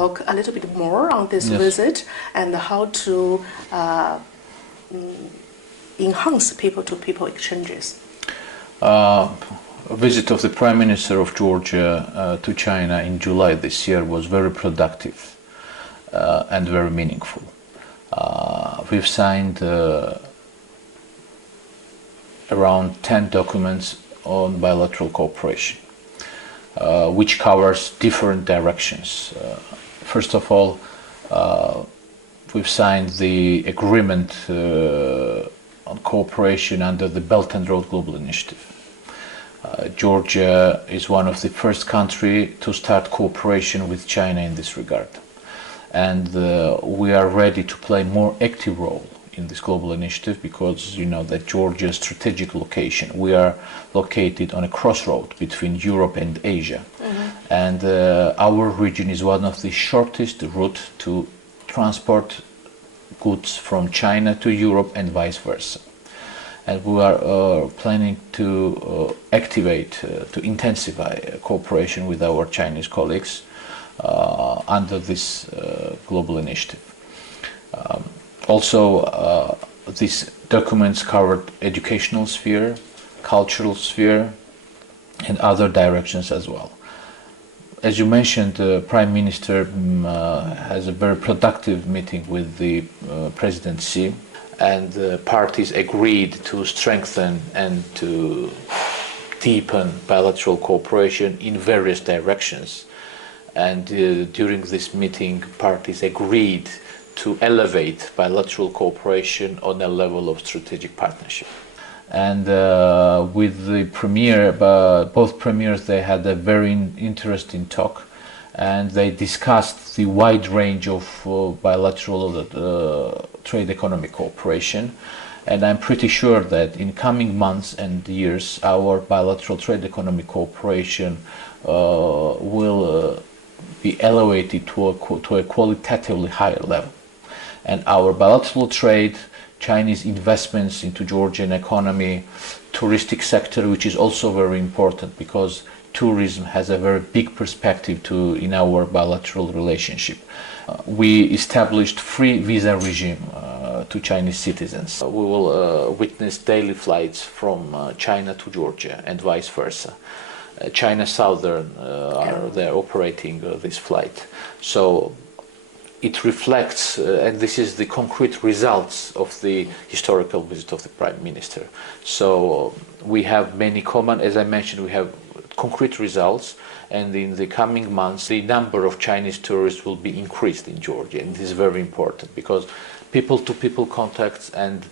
talk a little bit more on this visit and how to enhance people-to-people exchanges. A visit of the Prime Minister of Georgia to China in July this year was very productive and very meaningful. We've signed around 10 documents on bilateral cooperation, which covers different directions. First of all, we've signed the agreement on cooperation under the Belt and Road Global Initiative. Georgia is one of the first countries to start cooperation with China in this regard. And we are ready to play a more active role in this global initiative because you know that Georgia's strategic location, we are located on a crossroad between Europe and Asia. And our region is one of the shortest routes to transport goods from China to Europe and vice versa. And we are planning to activate, to intensify cooperation with our Chinese colleagues under this global initiative. Also, these documents covered educational sphere, cultural sphere, and other directions as well. As you mentioned, the Prime Minister has a very productive meeting with the President Xi, and the parties agreed to strengthen and to deepen bilateral cooperation in various directions. And during this meeting, parties agreed to elevate bilateral cooperation on a level of strategic partnership. And with the premier, both premiers, they had a very interesting talk, and they discussed the wide range of bilateral trade economic cooperation. And I'm pretty sure that in coming months and years, our bilateral trade economic cooperation will be elevated to a qualitatively higher level. And our bilateral trade, Chinese investments into Georgian economy, touristic sector, which is also very important because tourism has a very big perspective in our bilateral relationship. We established free visa regime to Chinese citizens. We will witness daily flights from China to Georgia and vice versa. China Southern they're operating this flight. So it reflects, and this is the concrete results of the historical visit of the Prime Minister. So we have many common, as I mentioned, we have concrete results, and in the coming months the number of Chinese tourists will be increased in Georgia, and this is very important because people-to-people contacts and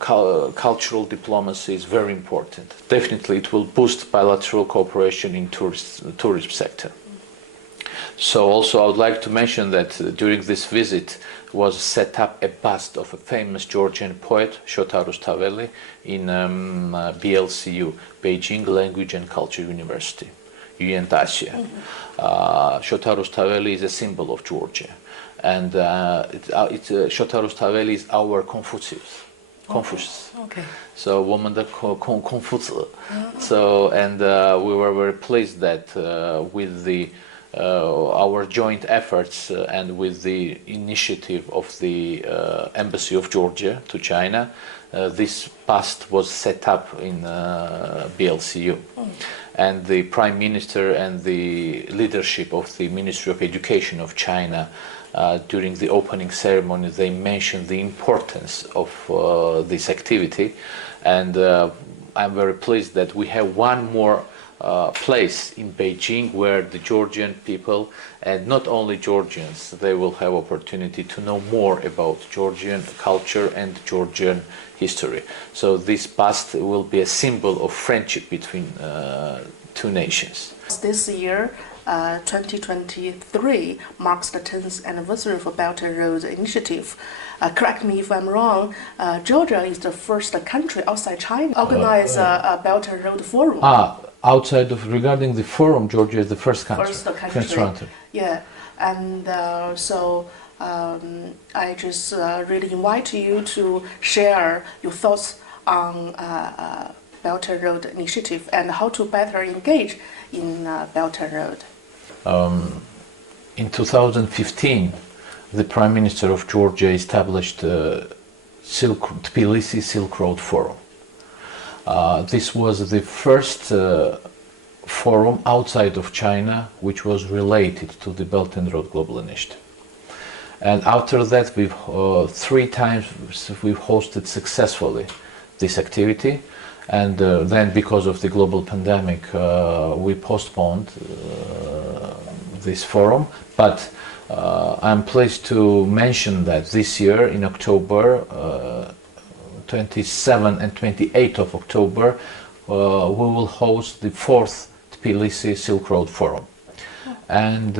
cultural diplomacy is very important. Definitely it will boost bilateral cooperation in tourism sector. So also I would like to mention that during this visit was set up a bust of a famous Georgian poet, Shota Rustaveli, in BLCU, Beijing Language and Culture University, UNTASIA. Shota Rustaveli is a symbol of Georgia, and Shota Rustaveli is our Confucius. Okay. So, woman the Confucius. So, and we were very pleased that with the our joint efforts and with the initiative of the Embassy of Georgia to China, this bust was set up in BLCU. And the Prime Minister and the leadership of the Ministry of Education of China during the opening ceremony, they mentioned the importance of this activity, and I'm very pleased that we have one more place in Beijing where the Georgian people, and not only Georgians, they will have opportunity to know more about Georgian culture and Georgian history. So this bust will be a symbol of friendship between two nations. This year, 2023 marks the 10th anniversary of Belt and Road Initiative. Correct me if I'm wrong, Georgia is the first country outside China to organize a Belt and Road Forum. Outside of, regarding the forum, Georgia is the first country. First country. Yeah, and so I just really invite you to share your thoughts on Belt and Road Initiative and how to better engage in Belt and Road. In 2015, the Prime Minister of Georgia established Tbilisi Silk Road Forum. This was the first forum outside of China which was related to the Belt and Road Global Initiative. And after that, we've 3 times we've hosted successfully this activity. And then, because of the global pandemic, we postponed this forum. But I'm pleased to mention that this year, in October, 27 and 28 of October, we will host the 4th Tbilisi Silk Road Forum. And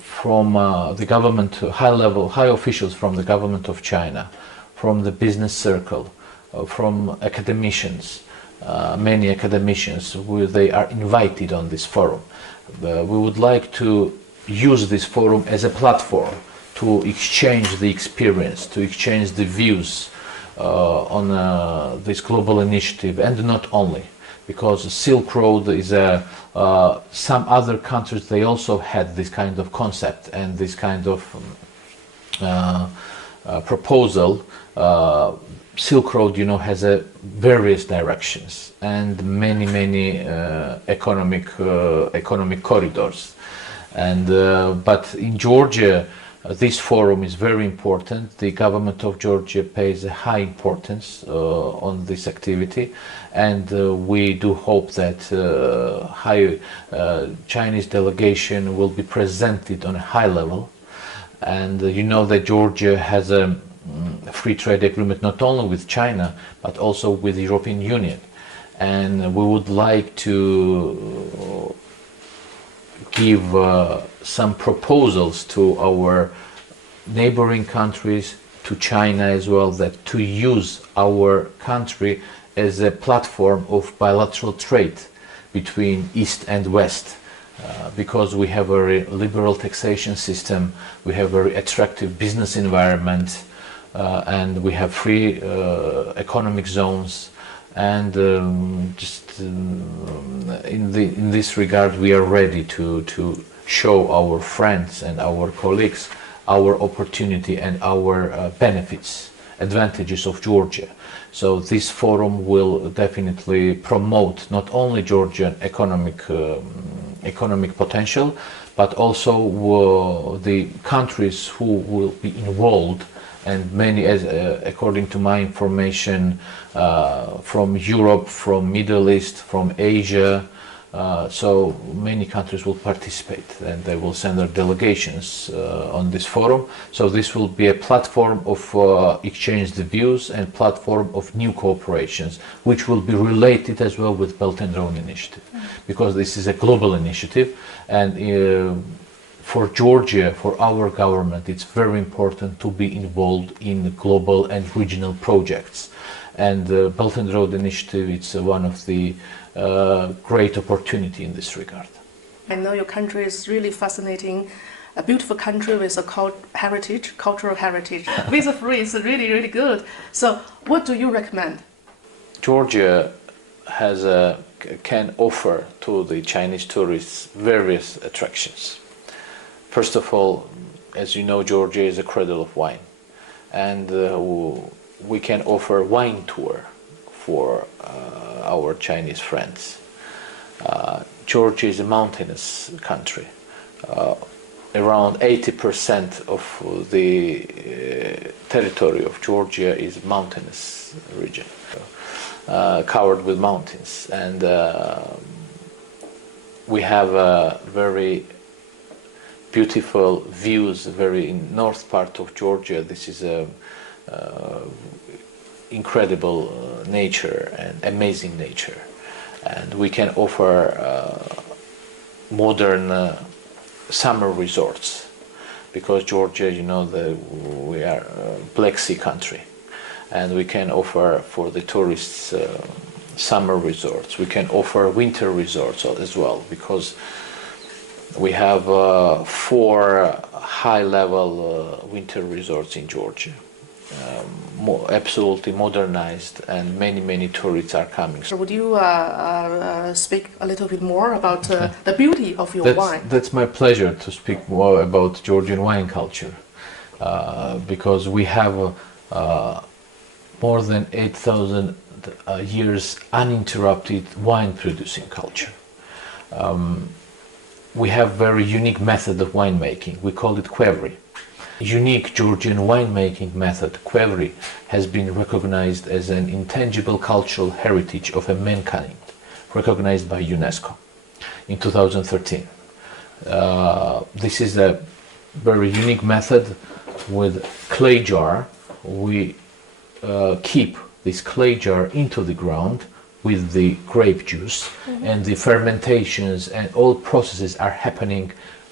from the government, high officials from the government of China, from the business circle, from academicians, many academicians, they are invited on this forum. We would like to use this forum as a platform to exchange the experience, to exchange the views on this global initiative, and not only, because Silk Road is some other countries, they also had this kind of concept and this kind of proposal. Silk Road, has various directions and many economic corridors. And but in Georgia, this forum is very important. The government of Georgia pays a high importance on this activity, and we do hope that high Chinese delegation will be presented on a high level. And that Georgia has a free trade agreement not only with China but also with the European Union, and we would like to give some proposals to our neighboring countries, to China as well, that to use our country as a platform of bilateral trade between East and West. Because we have a very liberal taxation system, we have a very attractive business environment, and we have free economic zones, and in this regard, we are ready to show our friends and our colleagues our opportunity and our advantages of Georgia. So this forum will definitely promote not only Georgian economic potential, but also the countries who will be involved, and many, according to my information, from Europe, from Middle East, from Asia. So many countries will participate, and they will send their delegations on this forum. So this will be a platform of exchange the views and platform of new cooperations, which will be related as well with Belt and Road Initiative, because this is a global initiative, and for Georgia, for our government, it's very important to be involved in global and regional projects. And the Belt and Road Initiative, it's one of the great opportunity in this regard. I know your country is really fascinating, a beautiful country with a cultural heritage. Visa-free is really, really good. So what do you recommend? Georgia can offer to the Chinese tourists various attractions. First of all, as you know, Georgia is a cradle of wine, and we can offer wine tour for our Chinese friends. Georgia is a mountainous country. Around 80% of the territory of Georgia is mountainous region, covered with mountains, and we have very beautiful views. In north part of Georgia, this is a incredible nature and amazing nature, and we can offer modern summer resorts, because Georgia, we are a Black Sea country, and we can offer for the tourists summer resorts. We can offer winter resorts as well, because we have 4 high-level winter resorts in Georgia. absolutely modernized, and many tourists are coming. So would you speak a little bit more about the beauty of your wine? That's my pleasure to speak more about Georgian wine culture, because we have more than 8,000 years uninterrupted wine producing culture. We have very unique method of winemaking. We call it qvevri. Unique Georgian winemaking method, qvevri, has been recognized as an intangible cultural heritage of mankind, recognized by UNESCO in 2013. This is a very unique method. With clay jar, we keep this clay jar into the ground with the grape juice, and the fermentations and all processes are happening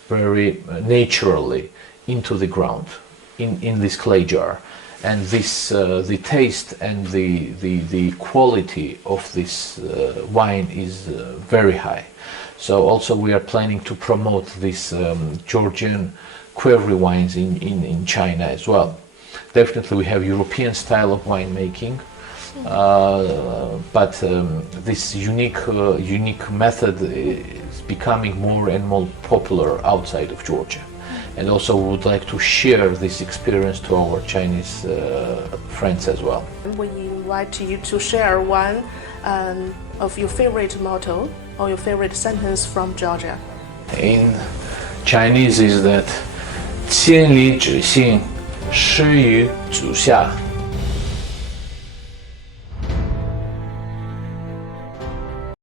very naturally into the ground in this clay jar, and this the taste and the quality of this wine is very high. So also we are planning to promote this Georgian qvevri wines in China as well. Definitely we have European style of winemaking, but this unique method is becoming more and more popular outside of Georgia. And also we would like to share this experience to our Chinese friends as well. We invite you to share one of your favorite motto or your favorite sentence from Georgia. In Chinese is that 千里之行，始于足下.